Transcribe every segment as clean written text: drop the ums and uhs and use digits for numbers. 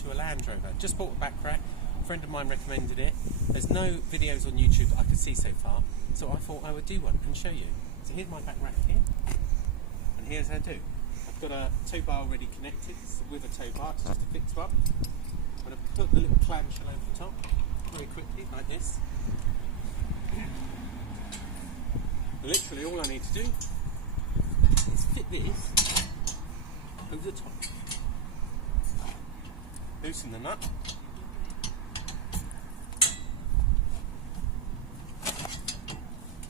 into a Land Rover. Just bought a BAK-RAK. A friend of mine recommended it. There's no videos on YouTube that I could see so far, so I thought I would do one and show you. So here's my BAK-RAK here, and here's how I do. I've got a tow bar already connected with a tow bar, it's just a fixed one. I'm going to put the little clamshell over the top very quickly, like this. Literally all I need to do is fit this over the top. Loosen the nut.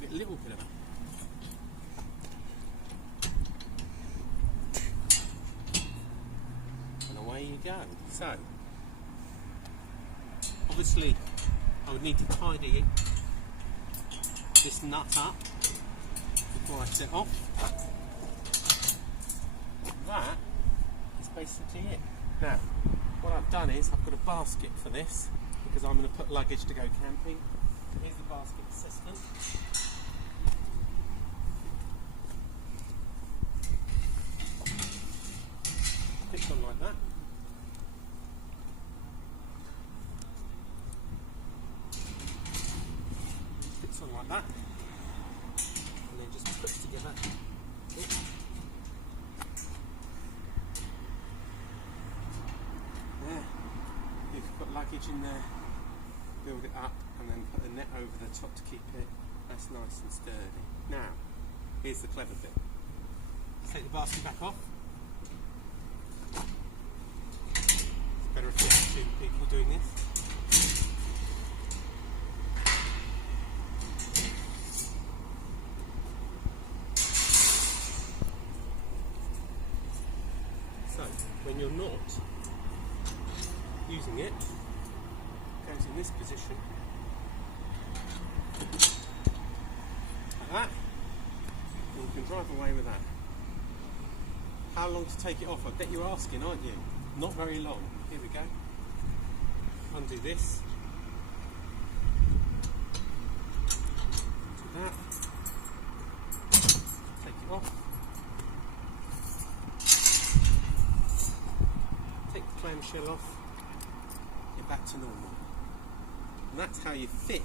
Get a little bit of it. And away you go. So, obviously I would need to tidy this nut up before I set off. That is basically it. Now, what I've done is I've got a basket for this because I'm going to put luggage to go camping. So here's the basket assistant. Fits on like that. Fits on like that. And then just puts together. There. You can put luggage in there, build it up, and then put a net over the top to keep it nice and sturdy. Now, here's the clever bit. Take the basket back off. It's better if there's two people doing this. So, when you're not using it, goes in this position, like that, and you can drive away with that. How long to take it off? I bet you're asking, aren't you? Not very long. Here we go. Undo this. Do that. Take it off. Take the clamshell off. Back to normal. And that's how you fit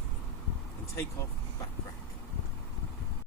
and take off